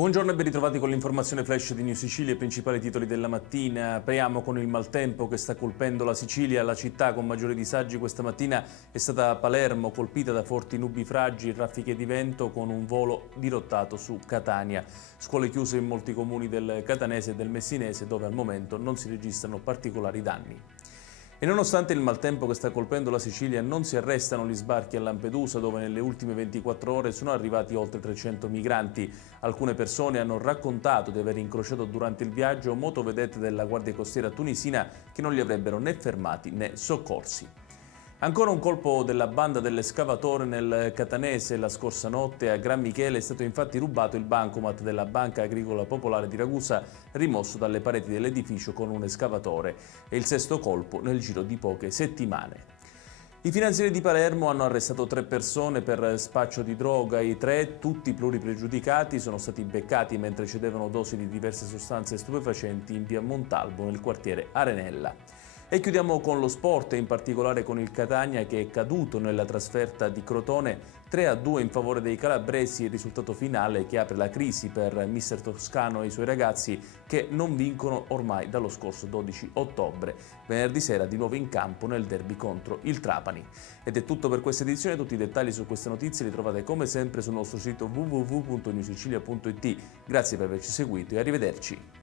Buongiorno e ben ritrovati con l'informazione flash di New Sicilia e i principali titoli della mattina. Apriamo con il maltempo che sta colpendo la Sicilia. La città con maggiori disagi questa mattina è stata Palermo, colpita da forti nubifragi e raffiche di vento con un volo dirottato su Catania. Scuole chiuse in molti comuni del Catanese e del Messinese, dove al momento non si registrano particolari danni. E nonostante il maltempo che sta colpendo la Sicilia, non si arrestano gli sbarchi a Lampedusa, dove nelle ultime 24 ore sono arrivati oltre 300 migranti. Alcune persone hanno raccontato di aver incrociato durante il viaggio motovedette della Guardia Costiera tunisina che non li avrebbero né fermati né soccorsi. Ancora un colpo della banda dell'escavatore nel Catanese. La scorsa notte a Gran Michele è stato infatti rubato il bancomat della Banca Agricola Popolare di Ragusa, rimosso dalle pareti dell'edificio con un escavatore. È il sesto colpo nel giro di poche settimane. I finanzieri di Palermo hanno arrestato 3 persone per spaccio di droga. I 3, tutti pluripregiudicati, sono stati beccati mentre cedevano dosi di diverse sostanze stupefacenti in via Montalbo, nel quartiere Arenella. E chiudiamo con lo sport, e in particolare con il Catania che è caduto nella trasferta di Crotone 3-2 in favore dei calabresi, il risultato finale che apre la crisi per mister Toscano e i suoi ragazzi che non vincono ormai dallo scorso 12 ottobre. Venerdì sera di nuovo in campo nel derby contro il Trapani. Ed è tutto per questa edizione. Tutti i dettagli su queste notizie li trovate come sempre sul nostro sito www.newsicilia.it. Grazie per averci seguito e arrivederci.